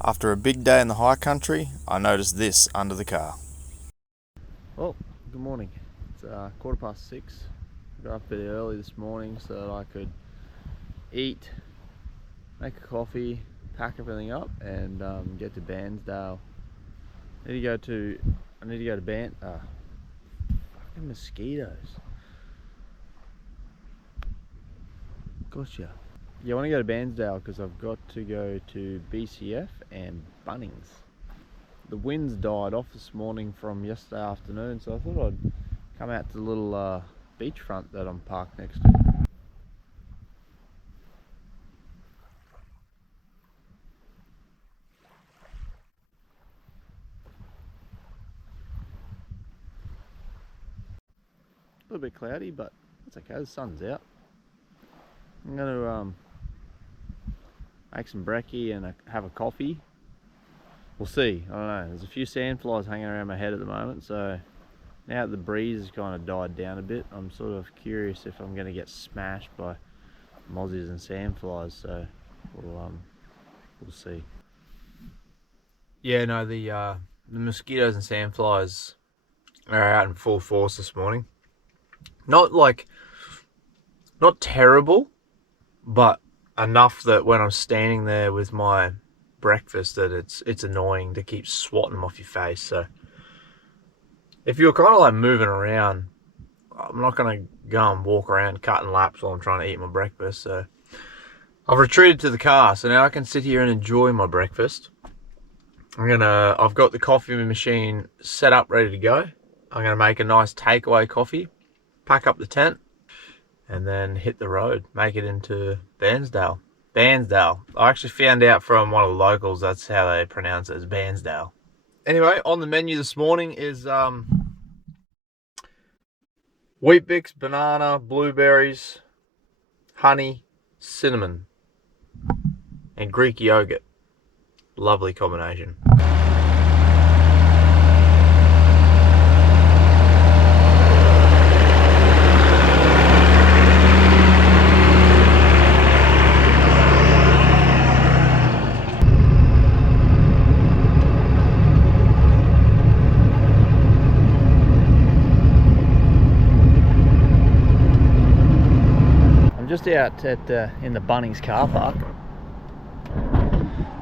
After a big day in the high country, I noticed this under the car. Well, good morning. It's 6:15. I got up pretty early this morning so that I could eat, make a coffee, pack everything up, and get to Bairnsdale. I need to go to fucking mosquitoes. Gotcha. Yeah, I want to go to Bairnsdale because I've got to go to BCF and Bunnings. The winds died off this morning from yesterday afternoon, so I thought I'd come out to the little beachfront that I'm parked next to. A little bit cloudy, but it's okay, the sun's out. I'm going to make some brekkie and have a coffee. We'll see, I don't know. There's a few sandflies hanging around my head at the moment, so now that the breeze has kind of died down a bit, I'm sort of curious if I'm going to get smashed by mozzies and sandflies, so we'll see. Yeah, no, the mosquitoes and sandflies are out in full force this morning. Not terrible, but enough that when I'm standing there with my breakfast that it's annoying to keep swatting them off your face. So if you're kind of like moving around, I'm not going to go and walk around cutting laps while I'm trying to eat my breakfast. So I've retreated to the car, so now I can sit here and enjoy my breakfast. I've got the coffee machine set up, ready to go. I'm gonna make a nice takeaway coffee, pack up the tent, and then hit the road, make it into Bairnsdale. Bairnsdale. I actually found out from one of the locals that's how they pronounce it, as Bairnsdale. Anyway, on the menu this morning is Wheat Bix, banana, blueberries, honey, cinnamon, and Greek yogurt. Lovely combination. Just out in the Bunnings car park.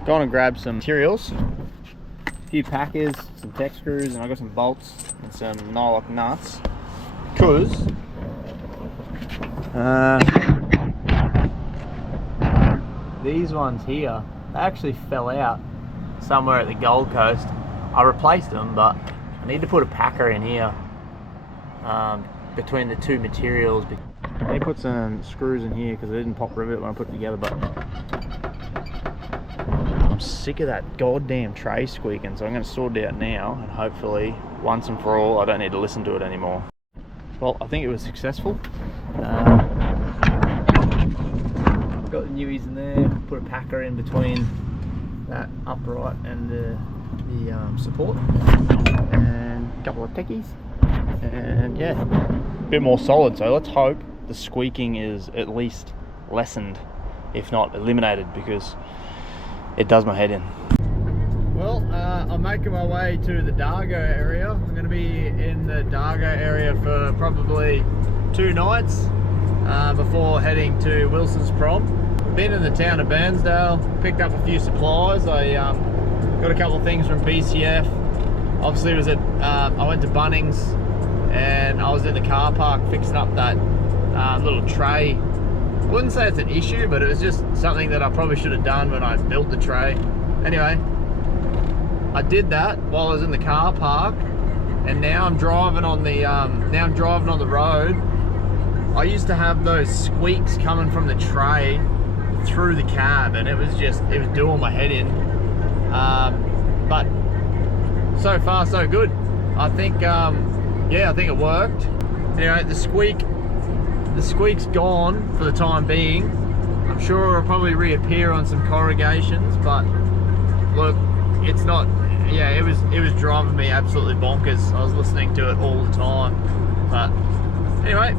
Going to grab some materials, a few packers, some tech screws, and I got some bolts and some nylock nuts. Because these ones here, they actually fell out somewhere at the Gold Coast. I replaced them, but I need to put a packer in here between the two materials. They put some screws in here because they didn't pop rivet when I put it together, but I'm sick of that goddamn tray squeaking, so I'm going to sort it out now, and hopefully, once and for all, I don't need to listen to it anymore. Well, I think it was successful. Got the newies in there, put a packer in between that upright and the support, and a couple of techies, and yeah, a bit more solid, so let's hope the squeaking is at least lessened, if not eliminated, because it does my head in. Well, I'm making my way to the Dargo area. I'm going to be in the Dargo area for probably 2 nights before heading to Wilson's Prom. Been in the town of Bairnsdale, picked up a few supplies. I got a couple of things from BCF. Obviously, I went to Bunnings, and I was in the car park fixing up that little tray. I wouldn't say it's an issue, but it was just something that I probably should have done when I built the tray. Anyway, I did that while I was in the car park, and now I'm driving on the road. I used to have those squeaks coming from the tray through the cab, and it was doing my head in. But so far so good. I think yeah, I think it worked. Anyway, the squeak's gone for the time being. I'm sure it'll probably reappear on some corrugations, but look, it's not. Yeah, it was driving me absolutely bonkers. I was listening to it all the time. But anyway,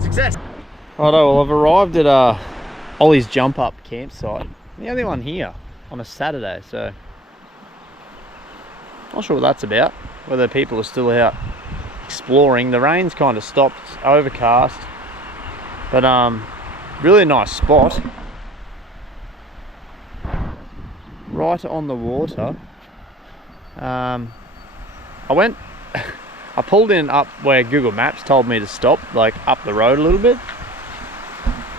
success. Righto, well, I've arrived at Ollie's jump up campsite. The only one here. on a Saturday, so not sure what that's about, whether people are still out exploring. The rain's kind of stopped, it's overcast, but really nice spot right on the water. I pulled in up where Google Maps told me to stop, like up the road a little bit,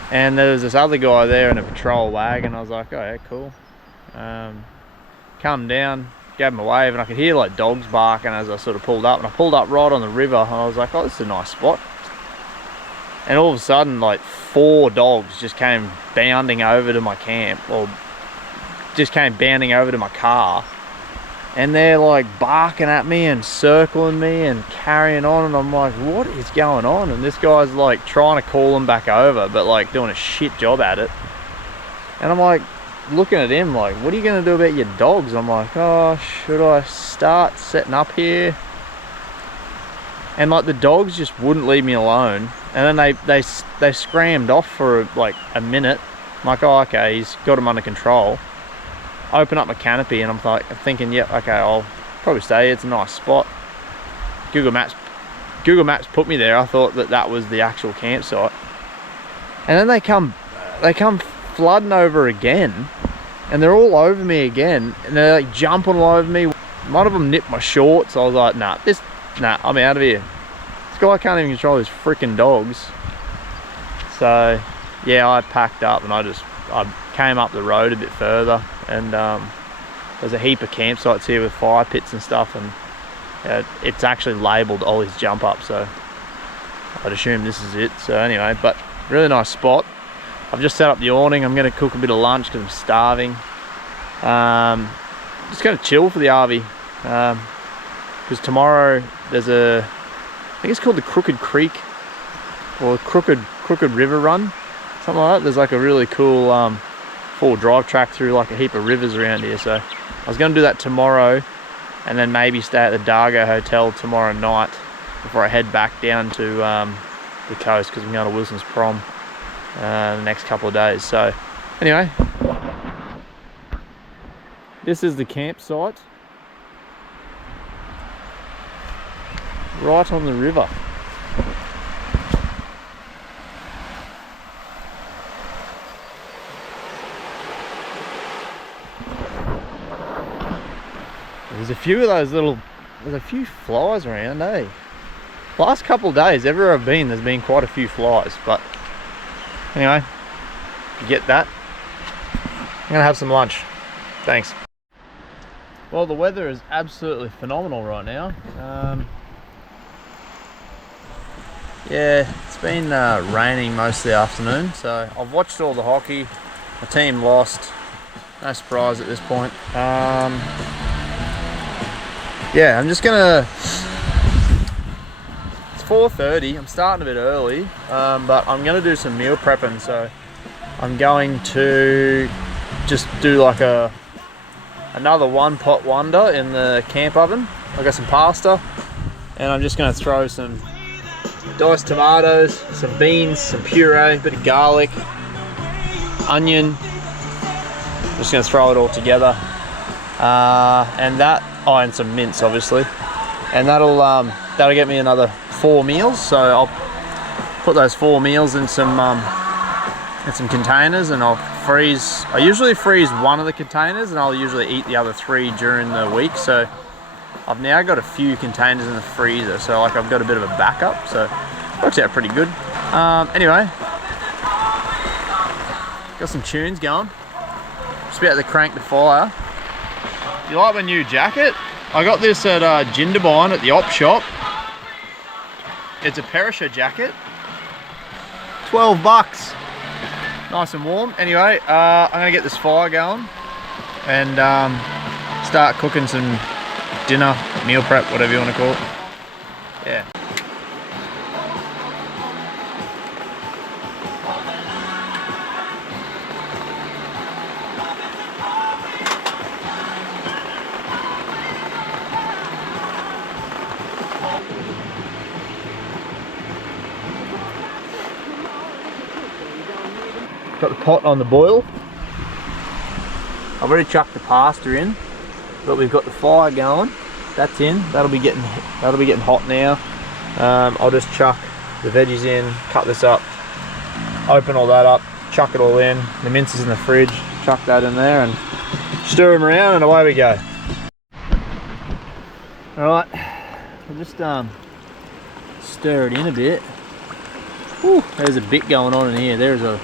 and there was this other guy there in a patrol wagon. I was like, oh yeah, cool. Come down, gave him a wave, and I could hear like dogs barking as I sort of pulled up, and I pulled up right on the river, and I was like, oh, this is a nice spot. And all of a sudden, like 4 dogs just came bounding over to my camp, or just came bounding over to my car, and they're like barking at me and circling me and carrying on, and I'm like, what is going on? And this guy's like trying to call them back over, but like doing a shit job at it. And I'm like looking at him like, what are you going to do about your dogs? I'm like, oh, should I start setting up here? And like the dogs just wouldn't leave me alone, and then they scrammed off for like a minute. I'm like, oh, okay, he's got them under control. Open up my canopy, and I'm thinking, yeah, okay, I'll probably stay here. It's a nice spot. Google Maps put me there. I thought that was the actual campsite, and then they come flooding over again, and they're all over me again, and they're like jumping all over me. One of them nipped my shorts. I was like, nah, I'm out of here. This guy can't even control his freaking dogs. So yeah, I packed up and I came up the road a bit further, and there's a heap of campsites here with fire pits and stuff, and it's actually labelled Ollie's Jump Up, so I'd assume this is it. So anyway, but really nice spot. I've just set up the awning. I'm going to cook a bit of lunch because I'm starving. Just going to chill for the RV, because tomorrow there's I think it's called the Crooked Creek or Crooked River Run, something like that. There's like a really cool 4-wheel drive track through like a heap of rivers around here. So I was going to do that tomorrow, and then maybe stay at the Dargo hotel tomorrow night before I head back down to the coast, because I'm going to Wilson's prom the next couple of days. So anyway, this is the campsite right on the river. There's a few of those there's a few flies around, eh? Last couple of days, everywhere I've been, there's been quite a few flies, but anyway, get that. I'm gonna have some lunch. Thanks. Well, the weather is absolutely phenomenal right now. Yeah, it's been raining most of the afternoon, so I've watched all the hockey. My team lost. No surprise at this point. Yeah, I'm just gonna... It's 4:30. I'm starting a bit early, but I'm gonna do some meal prepping. So I'm going to just do like another 1-pot wonder in the camp oven. I got some pasta, and I'm just gonna throw some diced tomatoes, some beans, some puree, a bit of garlic, onion. I'm just gonna throw it all together, and some mince, obviously, and that'll get me another 4 meals. So I'll put those 4 meals in some containers, and I'll freeze. I usually freeze one of the containers, and I'll usually eat the other 3 during the week. So I've now got a few containers in the freezer, so like I've got a bit of a backup, so it works out pretty good. Anyway, got some tunes going. Just about to crank the fire. You like my new jacket? I got this at Jindabyne at the op shop. It's a Perisher jacket. 12 bucks. Nice and warm. Anyway, I'm gonna get this fire going and start cooking some dinner, meal prep, whatever you want to call it. Yeah. Got the pot on the boil. I'm I've already chucked the pasta in, but we've got the fire going. That's in. That'll be getting hot now. I'll just chuck the veggies in, cut this up, open all that up, chuck it all in. The mince is in the fridge. Chuck that in there and stir them around, and away we go. All right, I'll just stir it in a bit. Whew, there's a bit going on in here. There's a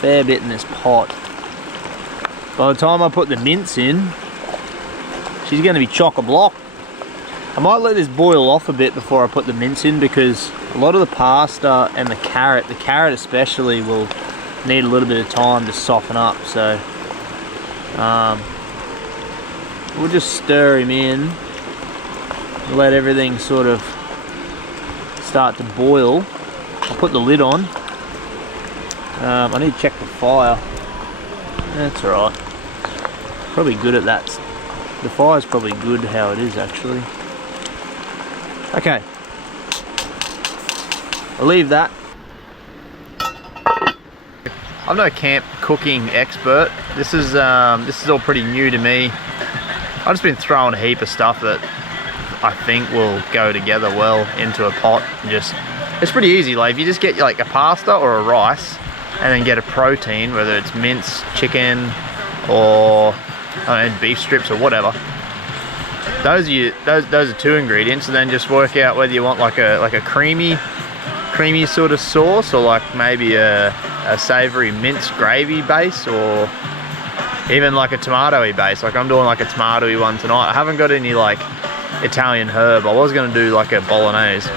fair bit in this pot. By the time I put the mince in, she's going to be chock-a-block. I might let this boil off a bit before I put the mince in, because a lot of the pasta and the carrot especially, will need a little bit of time to soften up. So we'll just stir him in, let everything sort of start to boil. I'll put the lid on. I need to check the fire. That's alright. Probably good at that. The fire's probably good how it is actually. Okay. I'll leave that. I'm no camp cooking expert. This is all pretty new to me. I've just been throwing a heap of stuff that I think will go together well into a pot. And it's pretty easy. Like if you just get like a pasta or a rice, and then get a protein, whether it's mince, chicken, or beef strips or whatever. Those are 2 ingredients, and then just work out whether you want like a creamy sort of sauce, or like maybe a savoury mince gravy base, or even like a tomatoey base. Like I'm doing like a tomatoey one tonight. I haven't got any like Italian herb. I was going to do like a bolognese,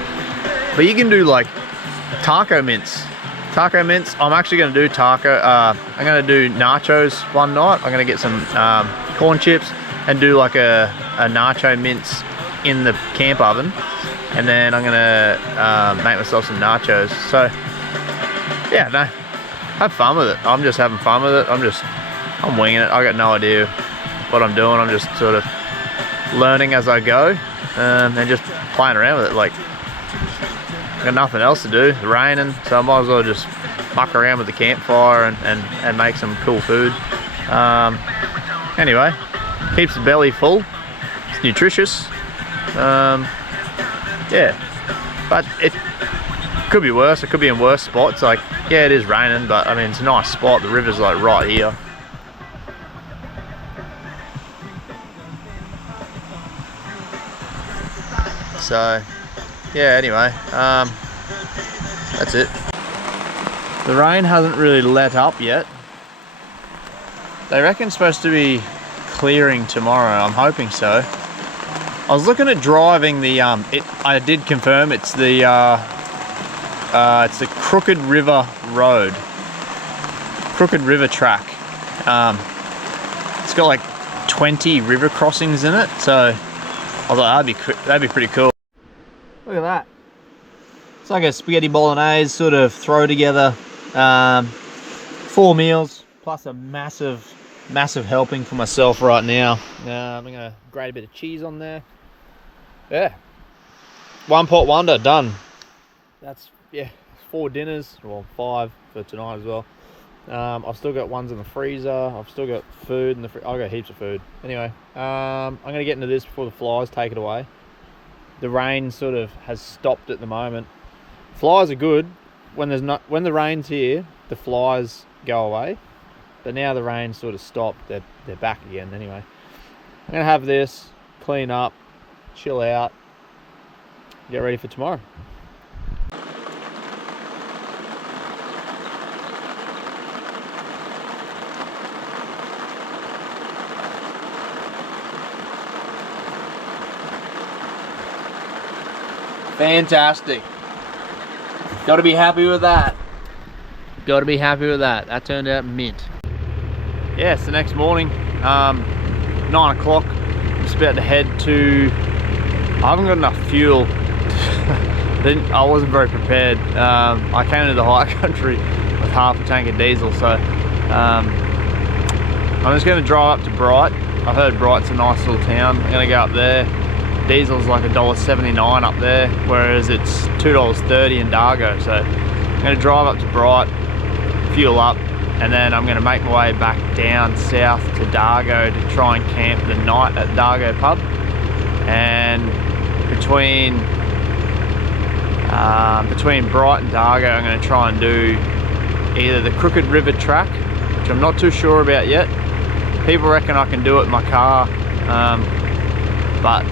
but you can do like taco mince. I'm actually going to do taco. I'm going to do nachos one night. I'm going to get some corn chips and do like a nacho mince in the camp oven, and then I'm going to make myself some nachos. So yeah, no, have fun with it. I'm just having fun with it. I'm winging it. I got no idea what I'm doing. I'm just sort of learning as I go, and just playing around with it. Like, I got nothing else to do. It's raining, so I might as well just muck around with the campfire and make some cool food. Anyway, keeps the belly full. It's nutritious. Yeah, but it could be worse. It could be in worse spots. Like, yeah, it is raining, but I mean, it's a nice spot. The river's like right here. So yeah, anyway, that's it. The rain hasn't really let up yet. They reckon it's supposed to be clearing tomorrow. I'm hoping so. I was looking at driving the I did confirm it's the Crooked River Road, Crooked River track. It's got like 20 river crossings in it, so I was like, that'd be pretty cool. Look at that. It's like a spaghetti bolognese sort of throw together. 4 meals plus a massive helping for myself right now. I'm gonna grate a bit of cheese on there. Yeah, 1 pot wonder done. That's 4 dinners, well 5 for tonight as well. I've still got ones in the freezer. I've still got food in the I've got heaps of food. Anyway, I'm gonna get into this before the flies take it away. The rain sort of has stopped at the moment. Flies are good when the rain's here. The flies go away, but now the rain sort of stopped. They're back again. Anyway, I'm gonna have this, clean up, chill out, get ready for tomorrow. Fantastic. Got to be happy with that. Got to be happy with that. That turned out mint. Yeah, it's the next morning, 9 o'clock. Just about to head to, I haven't got enough fuel. I wasn't very prepared. I came into the high country with half a tank of diesel, so I'm just going to drive up to Bright. I heard Bright's a nice little town. I'm going to go up there. Diesel's like $1.79 up there, whereas it's $2.30 in Dargo. So I'm going to drive up to Bright, fuel up, and then I'm going to make my way back down south to Dargo to try and camp the night at Dargo pub. And between Bright and Dargo, I'm going to try and do either the Crooked River track, which I'm not too sure about yet. People reckon I can do it in my car, but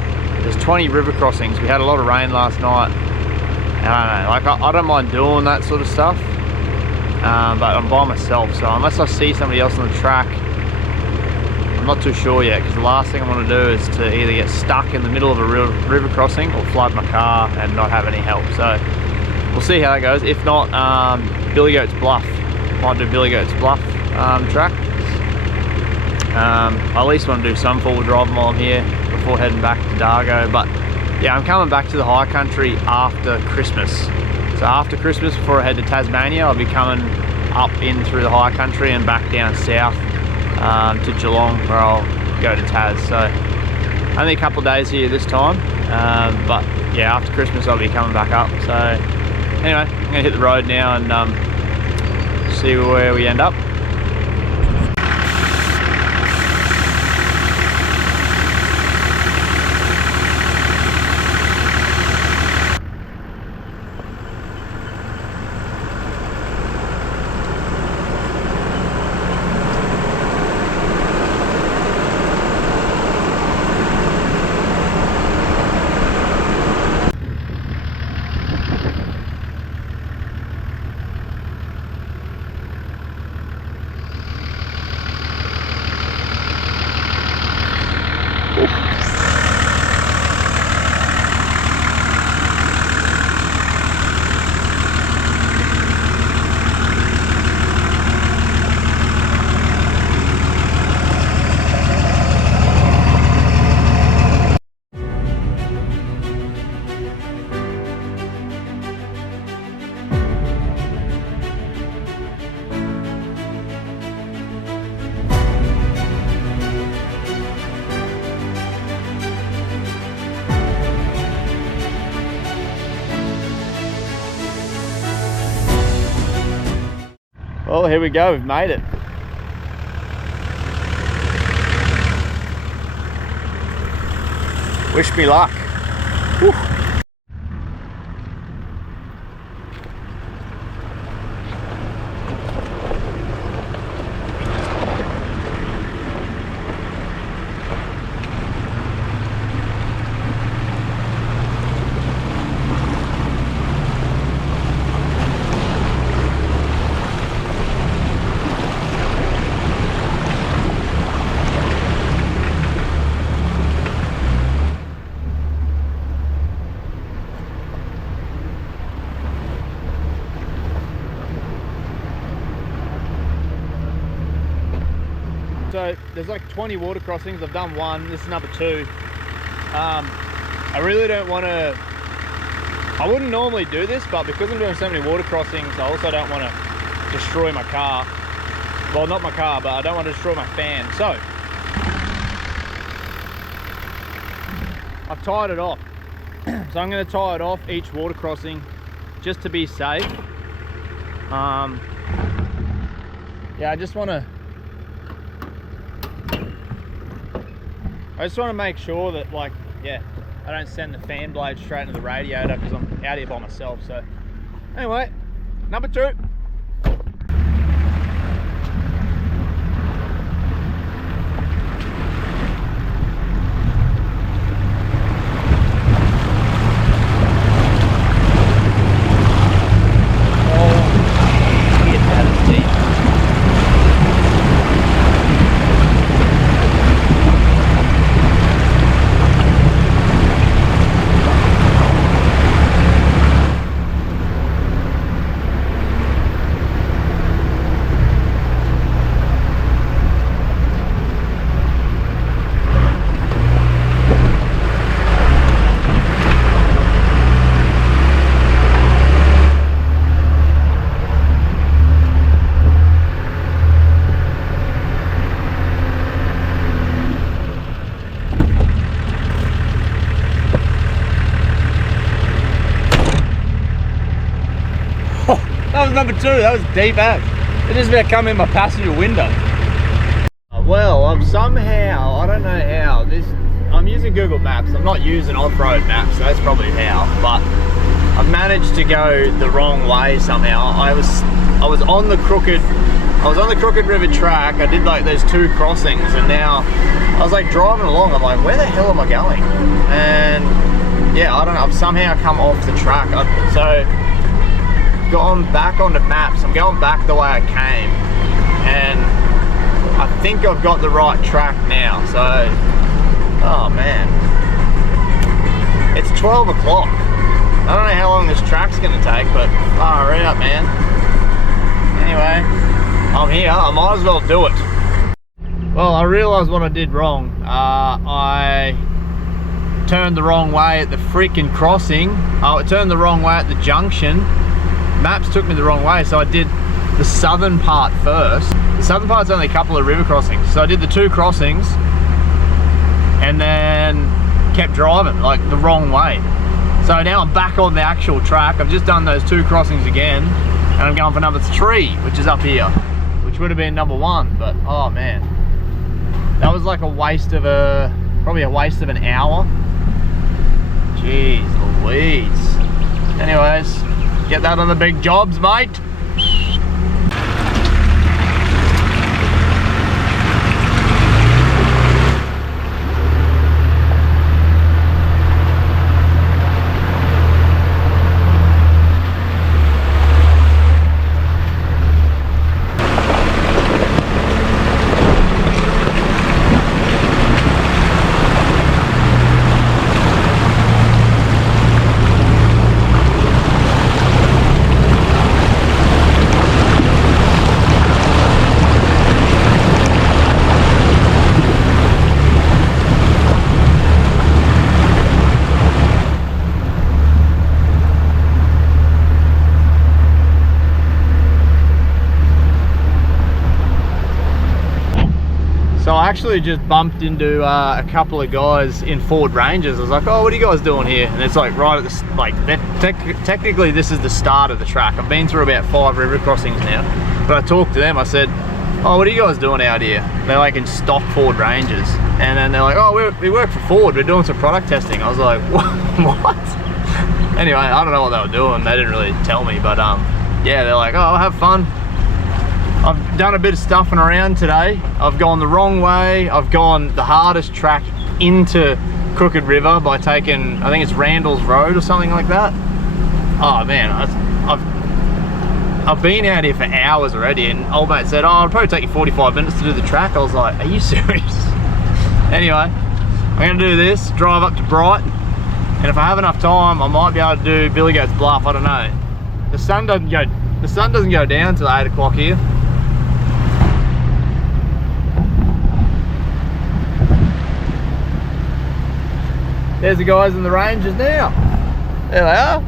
there's 20 river crossings. We had a lot of rain last night, and I don't know, like I don't mind doing that sort of stuff, but I'm by myself, so unless I see somebody else on the track, I'm not too sure yet, because the last thing I want to do is to either get stuck in the middle of a river crossing or flood my car and not have any help. So we'll see how that goes. If not, Billy Goat's Bluff. Might do Billy Goat's Bluff track. I at least want to do some forward drive while I'm here before heading back to Dargo. But yeah, I'm coming back to the high country after Christmas. So after Christmas, before I head to Tasmania, I'll be coming up in through the high country and back down south to Geelong, where I'll go to Tas. So only a couple of days here this time, but yeah, after Christmas I'll be coming back up. So anyway, I'm gonna hit the road now and see where we end up. Well, here we go, we've made it. Wish me luck. Whew. So there's like 20 water crossings. I've done one, this is number 2. I really don't want to, I wouldn't normally do this, but because I'm doing so many water crossings, I also don't want to destroy my car. Well, not my car, but I don't want to destroy my fan. So I've tied it off. So I'm going to tie it off each water crossing just to be safe. Yeah, I just want to make sure that, like, yeah, I don't send the fan blade straight into the radiator because I'm out here by myself. So anyway, number 2. That was number 2, that was deep as. It just about come in my passenger window. Well, I'm somehow, I don't know how, I'm using Google Maps. I'm not using off-road maps, so that's probably how, but I've managed to go the wrong way somehow. I was on the crooked River track. I did like those 2 crossings, and now I was like driving along. I'm like, where the hell am I going? And yeah, I don't know. I've somehow come off the track. So gone back on the maps. I'm going back the way I came, and I think I've got the right track now. So, oh man, it's 12 o'clock. I don't know how long this track's gonna take, but far out, man. Anyway, I'm here, I might as well do it. Well, I realised what I did wrong. I turned the wrong way at the freaking crossing. I turned the wrong way at the junction. Maps took me the wrong way, so I did the southern part first. The southern part's only a couple of river crossings, so I did the 2 crossings and then kept driving like the wrong way. So now I'm back on the actual track. I've just done those 2 crossings again, and I'm going for number 3, which is up here, which would have been number 1, but oh man, that was like probably a waste of an hour. Jeez Louise. Anyways, get that on the big jobs, mate. So I actually just bumped into a couple of guys in Ford Rangers. I was like, oh, what are you guys doing here? And it's like right at the, technically this is the start of the track. I've been through about 5 river crossings now. But I talked to them, I said, oh, what are you guys doing out here? They're like in stock Ford Rangers. And then they're like, oh, we work for Ford, we're doing some product testing. I was like, what? Anyway, I don't know what they were doing. They didn't really tell me, but yeah, they're like, oh, have fun. I've done a bit of stuffing around today. I've gone the wrong way. I've gone the hardest track into Crooked River by taking, I think it's Randall's Road or something like that. Oh man, I've been out here for hours already, and old mate said, oh, it'll probably take you 45 minutes to do the track. I was like, are you serious? Anyway, I'm gonna do this, drive up to Brighton, and if I have enough time, I might be able to do Billy Goat's Bluff. I don't know. The sun doesn't go down till 8 o'clock here. There's the guys in the Rangers now. There they are.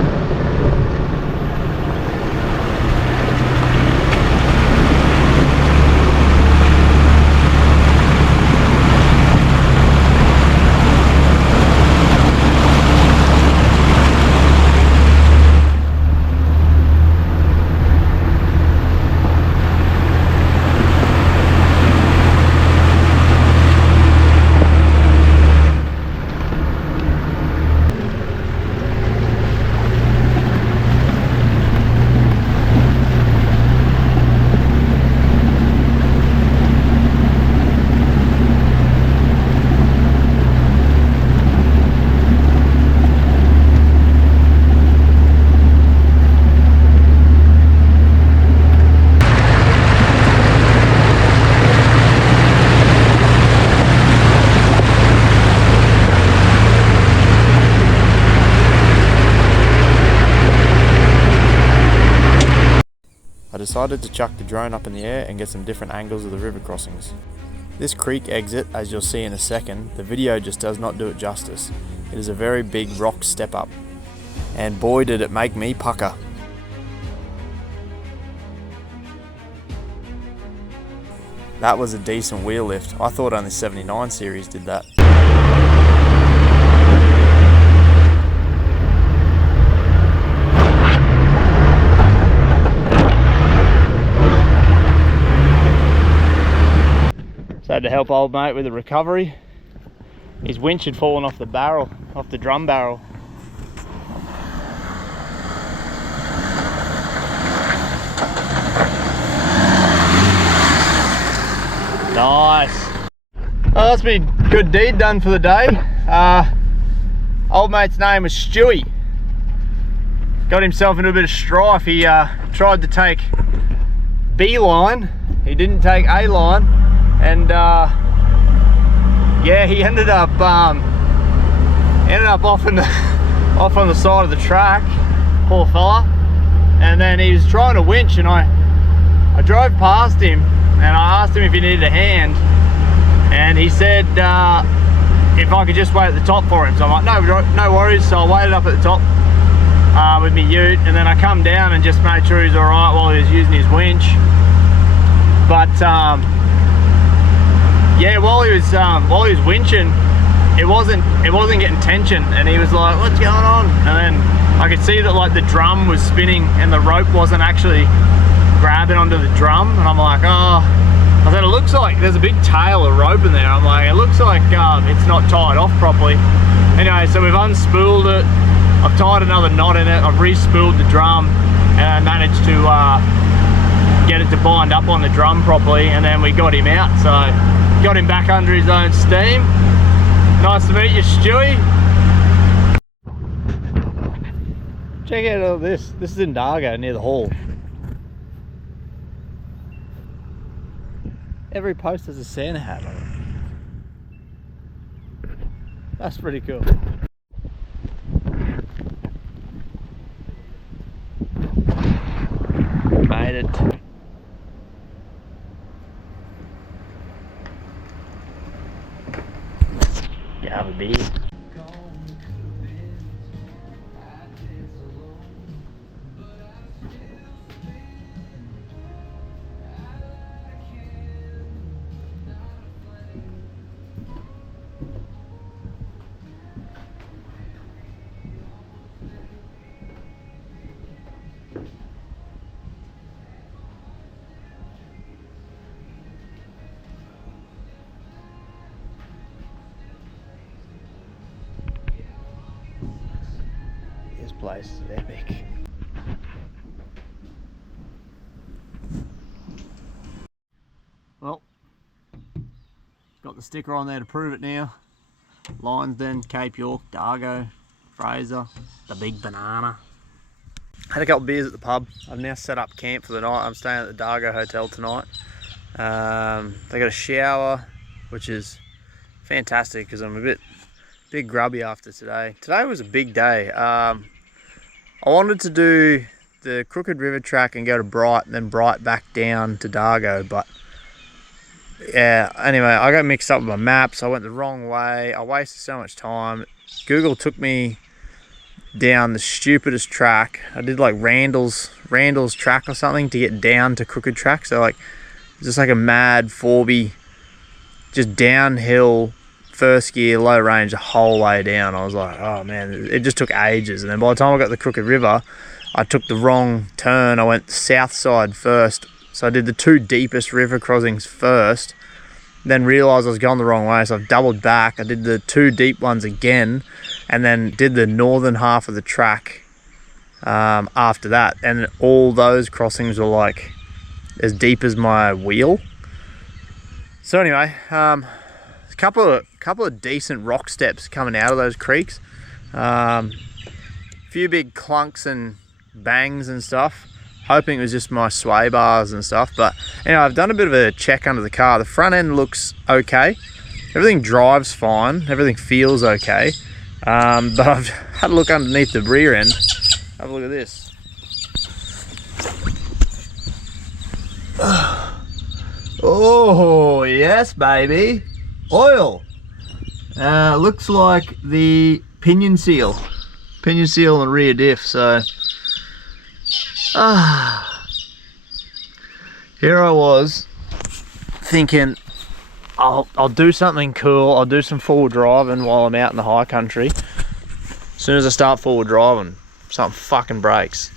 I decided to chuck the drone up in the air and get some different angles of the river crossings. This creek exit, as you'll see in a second, the video just does not do it justice. It is a very big rock step up, and boy did it make me pucker. That was a decent wheel lift. I thought only 79 series did that. had to help old mate with the recovery. His winch had fallen off the barrel, off the drum barrel. Nice. Well, that's been a good deed done for the day. Old mate's name was Stewie. Got himself into a bit of strife. He tried to take B line. He didn't take A line, and yeah, he ended up off on the side of the track. Poor fella. And then he was trying to winch, and I drove past him, and I asked him if he needed a hand, and he said if I could just wait at the top for him. So I'm like, no worries. So I waited up at the top with me ute, and then I come down and just made sure he was all right while he was using his winch. But yeah, while he was winching, it wasn't getting tension, and he was like, "What's going on?" And then I could see that like the drum was spinning and the rope wasn't actually grabbing onto the drum, and I'm like, oh. I said, it looks like there's a big tail of rope in there. I'm like, it looks like it's not tied off properly. Anyway, so we've unspooled it. I've tied another knot in it. I've re-spooled the drum, and I managed to get it to bind up on the drum properly, and then we got him out. So got him back under his own steam. Nice to meet you, Stewie. Check out all this. This is in Dargo, near the hall. Every post has a Santa hat on it. That's pretty cool. Made it. You have a beer. This place is epic. Well, got the sticker on there to prove it now. Bairnsdale, Cape York, Dargo, Fraser, the big banana. Had a couple of beers at the pub. I've now set up camp for the night. I'm staying at the Dargo Hotel tonight. They got a shower, which is fantastic because I'm a bit grubby after today. Today was a big day. I wanted to do the Crooked River track and go to Bright and then Bright back down to Dargo, but yeah, anyway, I got mixed up with my maps. I went the wrong way. I wasted so much time. Google took me down the stupidest track. I did like Randall's track or something to get down to Crooked track. So like, just like a mad 4B, just downhill, first gear, low range the whole way down. I was like, oh man, it just took ages. And then by the time I got the Crooked River, I took the wrong turn. I went south side first. So I did the two deepest river crossings first, then realised I was going the wrong way. So I've doubled back. I did the two deep ones again, and then did the northern half of the track after that. And all those crossings were like as deep as my wheel. So anyway, couple of decent rock steps coming out of those creeks. Few big clunks and bangs and stuff. Hoping it was just my sway bars and stuff. But anyway, I've done a bit of a check under the car. The front end looks okay. Everything drives fine. Everything feels okay. But I've had a look underneath the rear end. Have a look at this. Oh, yes, baby. Oil. Looks like the pinion seal on the rear diff. So here I was thinking I'll do something cool. I'll do some forward driving while I'm out in the high country. As soon as I start forward driving, something fucking breaks.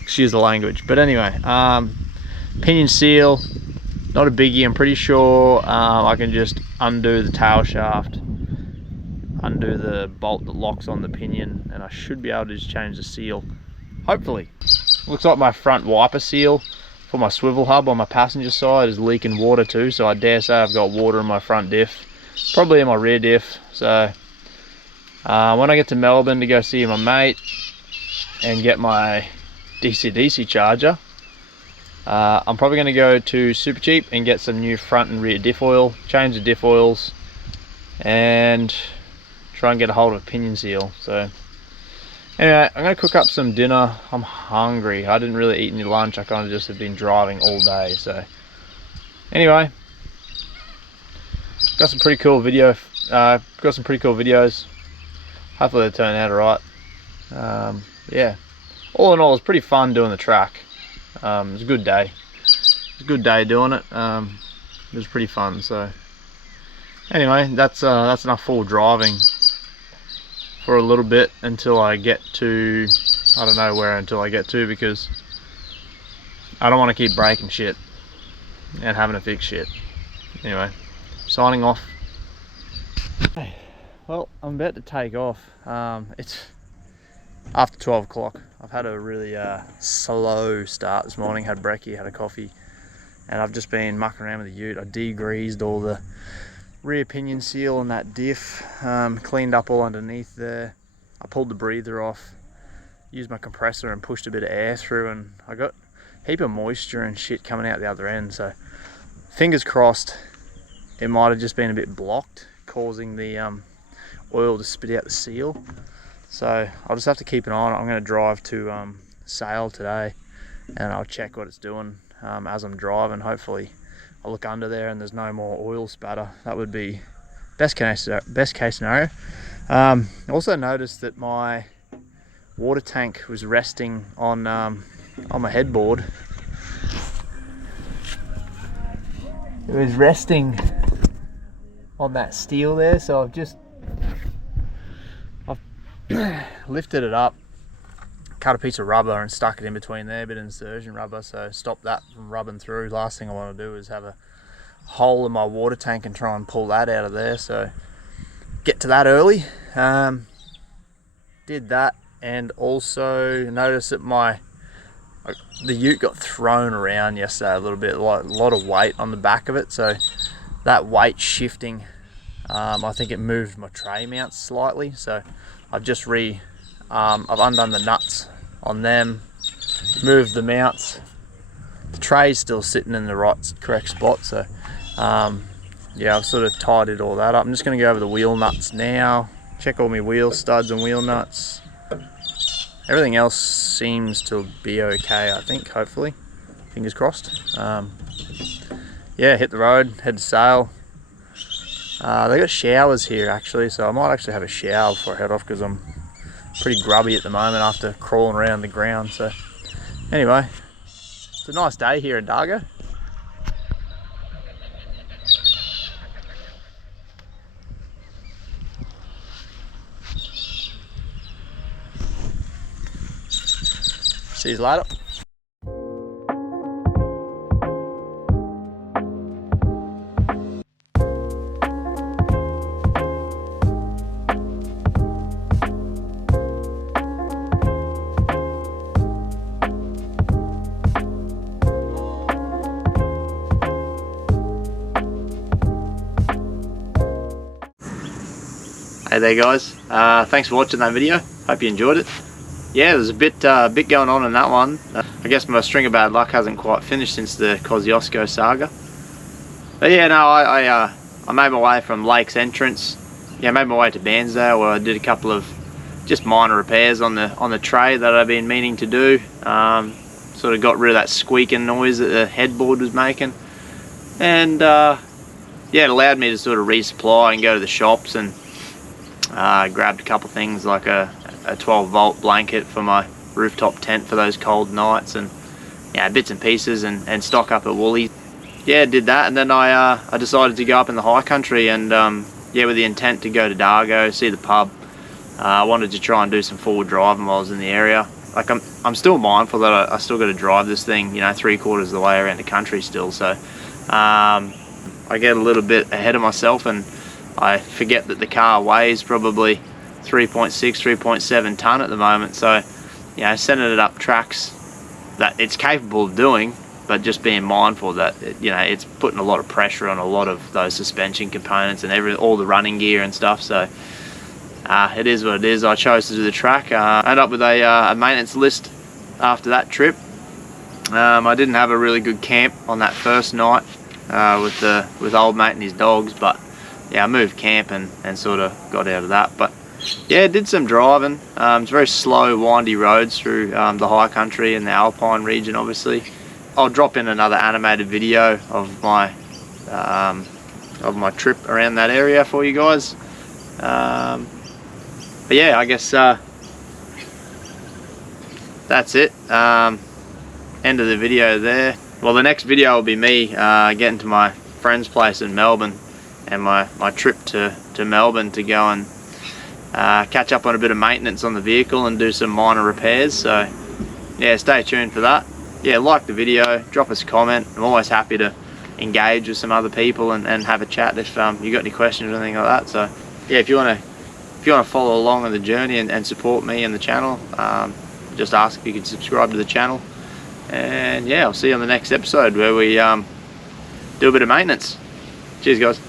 Excuse the language. But anyway, pinion seal, Not a biggie. I'm pretty sure I can just undo the tail shaft, undo the bolt that locks on the pinion, and I should be able to just change the seal, hopefully. Looks like my front wiper seal for my swivel hub on my passenger side is leaking water too, so I dare say I've got water in my front diff, probably in my rear diff. So when I get to Melbourne to go see my mate and get my DC-DC charger, I'm probably going to go to Supercheap and get some new front and rear diff oil, change the diff oils, and try and get a hold of a pinion seal. So anyway, I'm going to cook up some dinner. I'm hungry. I didn't really eat any lunch. I kind of just have been driving all day. So anyway, got some pretty cool videos. Hopefully they turn out alright. Yeah, all in all, it's pretty fun doing the track. It was a good day. It was a good day doing it. It was pretty fun. So anyway, that's enough full driving for a little bit until I get to, I don't know where until I get to, because I don't want to keep breaking shit and having to fix shit. Anyway, signing off. Well, I'm about to take off. It's after 12 o'clock. I've had a really slow start this morning. Had brekkie, had a coffee, and I've just been mucking around with the ute. I degreased all the rear pinion seal and that diff, cleaned up all underneath there. I pulled the breather off, used my compressor and pushed a bit of air through, and I got a heap of moisture and shit coming out the other end. So fingers crossed it might have just been a bit blocked, causing the oil to spit out the seal. So I'll just have to keep an eye on it. I'm going to drive to Sale today and I'll check what it's doing as I'm driving. Hopefully I'll look under there and there's no more oil spatter. That would be best case scenario. Also noticed that my water tank was resting on my headboard. It was resting on that steel there, so I've lifted it up, cut a piece of rubber and stuck it in between there, a bit of insertion rubber, so stop that from rubbing through. Last thing I want to do is have a hole in my water tank and try and pull that out of there, so get to that early. Did that, and also noticed that the ute got thrown around yesterday a little bit, a lot of weight on the back of it, so that weight shifting, I think it moved my tray mounts slightly, so I've just I've undone the nuts on them, moved the mounts. The tray's still sitting in the correct spot, so yeah, I've sort of tidied all that up. I'm just going to go over the wheel nuts now, check all my wheel studs and wheel nuts. Everything else seems to be okay, I think, hopefully. Fingers crossed. Yeah, hit the road, head to Sale. They got showers here actually, so I might actually have a shower before I head off, because I'm pretty grubby at the moment after crawling around the ground. So anyway, it's a nice day here in Dargo. See you later. Hey there guys, thanks for watching that video. Hope you enjoyed it. Yeah, there's a bit going on in that one. I guess my string of bad luck hasn't quite finished since the Kosciuszko saga. But yeah, no, I made my way from Lake's entrance. Yeah, made my way to Bairnsdale, where I did a couple of just minor repairs on the tray that I've been meaning to do. Sort of got rid of that squeaking noise that the headboard was making, and yeah, it allowed me to sort of resupply and go to the shops, and grabbed a couple things like a 12-volt blanket for my rooftop tent for those cold nights, and yeah, bits and pieces, and stock up at Woolies. Yeah, did that, and then I decided to go up in the high country, and yeah, with the intent to go to Dargo, see the pub. I wanted to try and do some forward driving while I was in the area. Like I'm still mindful that I still got to drive this thing, you know, 3/4 of the way around the country still. So I get a little bit ahead of myself and I forget that the car weighs probably 3.6, 3.7 tonne at the moment. So, you know, sending it up tracks that it's capable of doing, but just being mindful that you know, it's putting a lot of pressure on a lot of those suspension components and all the running gear and stuff. So it is what it is. I chose to do the track. I ended up with a maintenance list after that trip. I didn't have a really good camp on that first night with old mate and his dogs, but yeah, I moved camp and sort of got out of that. But yeah, did some driving. It's very slow, windy roads through the high country and the Alpine region, obviously. I'll drop in another animated video of my trip around that area for you guys. But yeah, I guess that's it. End of the video there. Well, the next video will be me getting to my friend's place in Melbourne and my trip to Melbourne to go and catch up on a bit of maintenance on the vehicle and do some minor repairs. So yeah, stay tuned for that. Yeah, like the video, drop us a comment. I'm always happy to engage with some other people and have a chat if you got any questions or anything like that. So yeah, if you want to follow along on the journey and support me and the channel, just ask if you can subscribe to the channel. And yeah, I'll see you on the next episode where we do a bit of maintenance. Cheers guys.